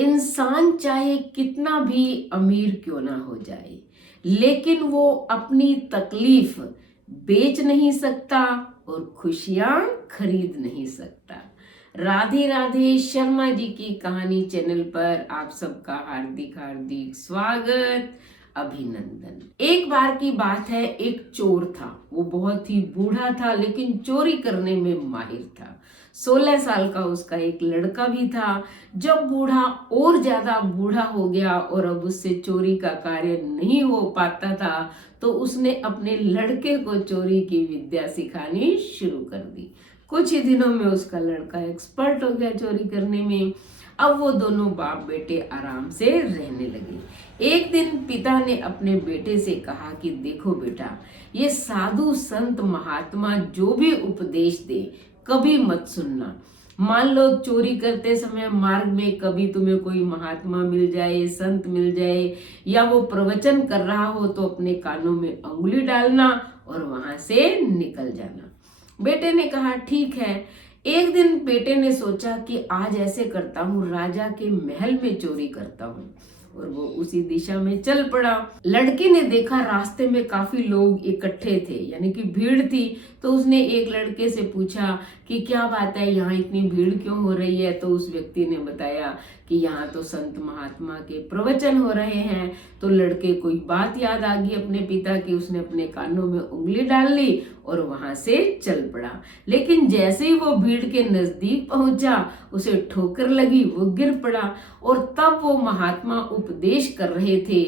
इंसान चाहे कितना भी अमीर क्यों ना हो जाए, लेकिन वो अपनी तकलीफ बेच नहीं सकता और खुशियां खरीद नहीं सकता। राधे राधे। शर्मा जी की कहानी चैनल पर आप सबका हार्दिक हार्दिक स्वागत, अभिनंदन। एक बार की बात है, एक चोर था। वो बहुत ही बूढ़ा था, लेकिन चोरी करने में माहिर था। 16 साल का उसका एक लड़का भी था। जब बूढ़ा और ज्यादा बूढ़ा हो गया और अब उससे चोरी का कार्य नहीं हो पाता था, तो उसने अपने लड़के को चोरी की विद्या सिखानी शुरू कर दी। कुछ ही दिनों में उसका लड़का एक्सपर्ट हो गया चोरी करने में। अब वो दोनों बाप बेटे आराम से रहने लगे। एक दिन पिता ने अपने बेटे से कहा कि देखो बेटा, ये साधु संत महात्मा जो भी उपदेश दे कभी मत सुनना। मान लो चोरी करते समय मार्ग में कभी तुम्हें कोई महात्मा मिल जाए, संत मिल जाए, या वो प्रवचन कर रहा हो, तो अपने कानों में अंगुली डालना और वहां से निकल जाना। बेटे ने कहा ठीक है। एक दिन बेटे ने सोचा कि आज ऐसे करता हूँ, राजा के महल में चोरी करता हूँ, और वो उसी दिशा में चल पड़ा। लड़के ने देखा रास्ते में काफी लोग इकट्ठे थे, यानी कि भीड़ थी। तो उसने एक लड़के से पूछा कि क्या बात है, यहाँ इतनी भीड़ क्यों हो रही है? तो उस व्यक्ति ने बताया कि यहाँ तो संत महात्मा के प्रवचन हो रहे हैं। तो लड़के को बात याद आ गई अपने पिता की। उसने अपने कानों में उंगली डाल ली और वहां से चल पड़ा। लेकिन जैसे ही वो भीड़ के नजदीक पहुंचा, उसे ठोकर लगी, वो गिर पड़ा। और तब वो महात्मा उपदेश कर रहे थे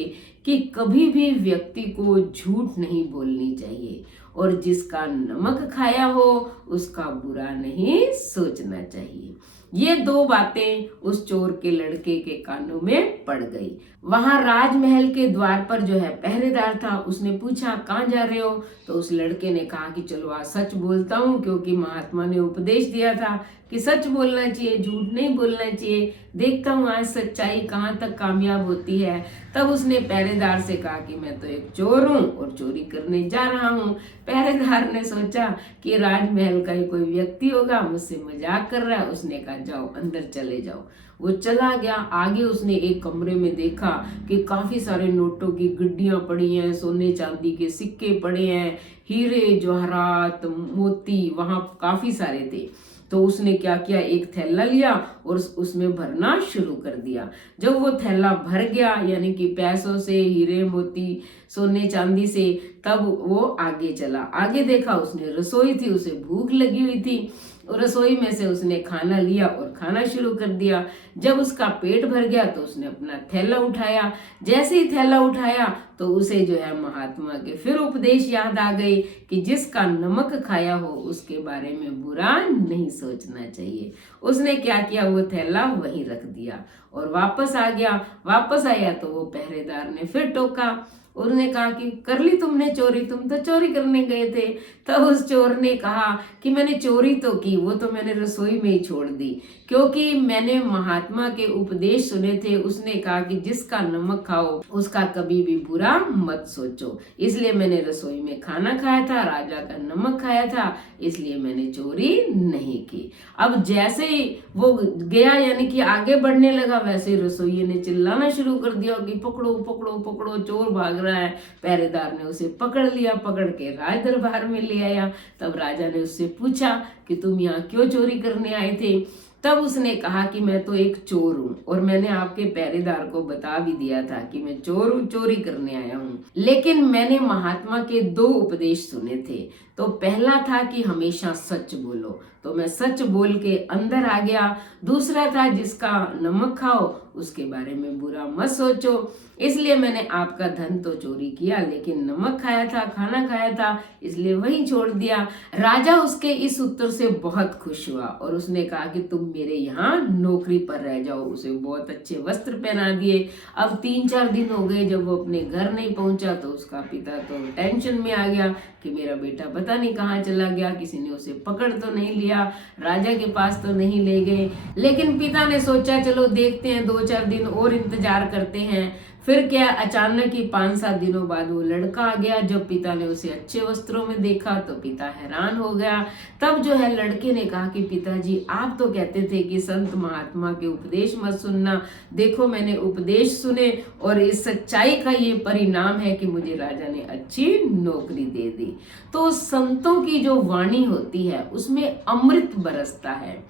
कि कभी भी व्यक्ति को झूठ नहीं बोलनी चाहिए, और जिसका नमक खाया हो उसका बुरा नहीं सोचना चाहिए। ये दो बातें उस चोर के लड़के के कानों में पड़ गई। वहां राजमहल के द्वार पर जो है पहरेदार था। उसने पूछा कहाँ जा रहे हो? तो उस लड़के ने कहा कि चलो आज सच बोलता हूँ, क्योंकि महात्मा ने उपदेश दिया था कि सच बोलना चाहिए, झूठ नहीं बोलना चाहिए। देखता हूँ आज सच्चाई कहाँ तक कामयाब होती है। तब उसने पहरेदार से कहा कि मैं तो एक चोर हूँ और चोरी करने जा रहा हूँ। पहरेदार ने सोचा कि राजमहल का ही कोई व्यक्ति होगा, मुझसे मजाक कर रहा है। उसने कहा जाओ अंदर चले जाओ। वो चला गया। आगे उसने एक कमरे में देखा कि काफी सारे नोटों की गड्डियां पड़ी हैं, सोने चांदी के सिक्के पड़े हैं, हीरे जवाहरात मोती वहां काफी सारे थे। तो उसने क्या किया, एक थैला लिया और उसमें भरना शुरू कर दिया। जब वो थैला भर गया, यानी कि पैसों से, हीरे मोती, सोने चांदी से, तब वो आगे चला। आगे देखा उसने रसोई थी, उसे भूख लगी हुई थी। रसोई में से उसने खाना लिया और खाना शुरू कर दिया। जब उसका पेट भर गया तो उसने अपना थैला उठाया। जैसे ही थैला उठाया तो उसे जो है महात्मा के फिर उपदेश याद आ गए कि जिसका नमक खाया हो उसके बारे में बुरा नहीं सोचना चाहिए। उसने क्या किया, वो थैला वहीं रख दिया और वापस आ गया। वापस आया तो वो पहरेदार ने फिर टोका। उसने कहा कि कर ली तुमने चोरी, तुम तो चोरी करने गए थे। तब उस चोर ने कहा कि मैंने चोरी तो की, वो तो मैंने रसोई में ही छोड़ दी, क्योंकि मैंने महात्मा के उपदेश सुने थे। उसने कहा कि जिसका नमक खाओ उसका कभी भी बुरा मत सोचो, इसलिए मैंने रसोई में खाना खाया था, राजा का नमक खाया था, इसलिए मैंने चोरी नहीं की। अब जैसे ही वो गया, यानी कि आगे बढ़ने लगा, वैसे ही रसोइये ने चिल्लाना शुरू कर दिया कि पकड़ो पकड़ो पकड़ो, चोर भाग रहा है। पहरेदार ने उसे पकड़ लिया, पकड़ के राज दरबार में ले आया। तब राजा ने उससे पूछा कि तुम यहाँ क्यों चोरी करने आए थे? तब उसने कहा कि मैं तो एक चोर हूँ और मैंने आपके पहरेदार को बता भी दिया था कि मैं चोर हूँ, चोरी करने आया हूँ। लेकिन मैंने महात्मा के दो उपदेश सुने थे। तो पहला था कि हमेशा सच बोलो, तो मैं सच बोल के अंदर आ गया। दूसरा था जिसका नमक खाओ उसके बारे में बुरा मत सोचो, इसलिए मैंने आपका धन तो चोरी किया, लेकिन नमक खाया था, खाना खाया था, इसलिए वहीं छोड़ दिया। राजा उसके इस उत्तर से बहुत खुश हुआ और उसने कहा कि तुम मेरे यहाँ नौकरी पर रह जाओ। उसे बहुत अच्छे वस्त्र पहना दिए। अब 3-4 दिन हो गए, जब वो अपने घर नहीं पहुंचा तो उसका पिता तो टेंशन में आ गया कि मेरा बेटा पता नहीं कहाँ चला गया, किसी ने उसे पकड़ तो नहीं लिया, राजा के पास तो नहीं ले गए। लेकिन पिता ने सोचा चलो देखते हैं, 2-4 दिन और इंतजार करते हैं। फिर क्या, अचानक ही 5-7 दिनों बाद वो लड़का आ गया। जब पिता ने उसे अच्छे वस्त्रों में देखा तो पिता हैरान हो गया। तब जो है लड़के ने कहा कि पिताजी, आप तो कहते थे कि संत महात्मा के उपदेश मत सुनना, देखो मैंने उपदेश सुने और इस सच्चाई का ये परिणाम है कि मुझे राजा ने अच्छी नौकरी दे दी। तो संतों की जो वाणी होती है उसमें अमृत बरसता है।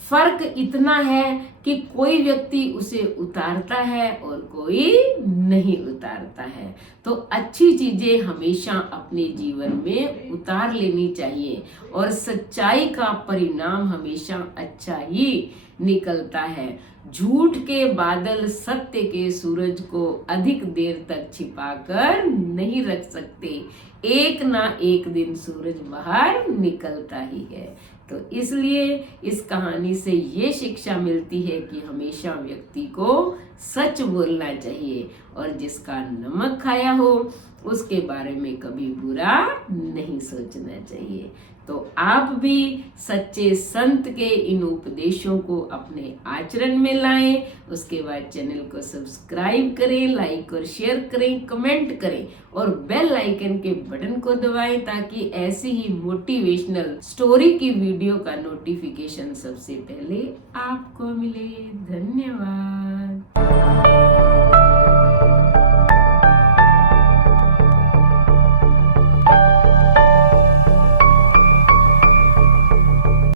फर्क इतना है कि कोई व्यक्ति उसे उतारता है और कोई नहीं उतारता है। तो अच्छी चीजें हमेशा अपने जीवन में उतार लेनी चाहिए और सच्चाई का परिणाम हमेशा अच्छा ही निकलता है। झूठ के बादल सत्य के सूरज को अधिक देर तक छिपाकर नहीं रख सकते, एक ना एक दिन सूरज बाहर निकलता ही है। तो इसलिए इस कहानी से ये शिक्षा मिलती है कि हमेशा व्यक्ति को सच बोलना चाहिए और जिसका नमक खाया हो उसके बारे में कभी बुरा नहीं सोचना चाहिए। तो आप भी सच्चे संत के इन उपदेशों को अपने आचरण में लाएं। उसके बाद चैनल को सब्सक्राइब करें, लाइक और शेयर करें, कमेंट करें और बेल आइकन के बटन को दबाएं ताकि ऐसी ही मोटिवेशनल स्टोरी की वीडियो का नोटिफिकेशन सबसे पहले आपको मिले। धन्यवाद।